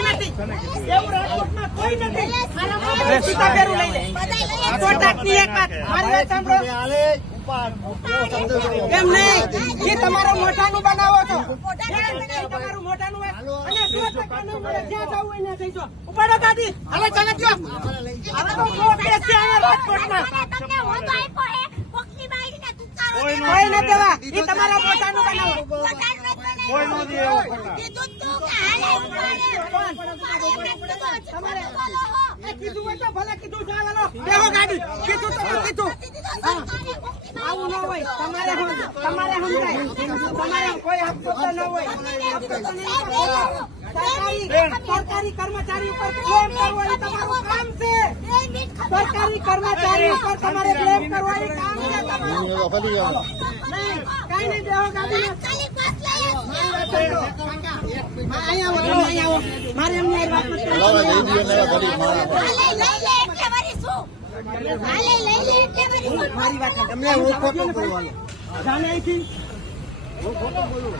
કોઈ નથી એવું રાજકોટમાં કોઈ નથી સીતા પેરું લઈ લે કોટાકની એક વાત મારી વાત સાંભળો એમ નહીં એ તમારો મોઢાનું બનાવો છો તમારું મોઢાનું અને 100% ન મળે જ્યાં જવું હોય ત્યાં જઈજો ઉપાડો ગાડી હવે ચાલે ગયો હવે તો જો કેસ છે અહીંયા રાજકોટમાં તમને હોતો આપ્યો હે કોકની બાઈડીને તુકારો કોઈ ન દેવા એ તમારા મોઢાનું બનાવો કોઈ ન દે કીધું તું કે હાલે તમારે કીધું હોય તો ભલે કીધું ચાલો બેહો ગાડી કીધું તો કીધું આવું ન હોય તમારે સમજાય તમારે કોઈ હકતો ન હોય સરકારી કર્મચારી ઉપર બ્લેમ કરવો એ તમારું કામ છે સરકારી કર્મચારી ઉપર તમારે બ્લેમ કરવો એ કામ છે તમારું કઈ નહીં બેહો ગાડી અહીંયા મારે એમને વાત મારી વાત તમને હું ખોટું બોલવાનું જાણે અહીંથી હું ખોટું બોલું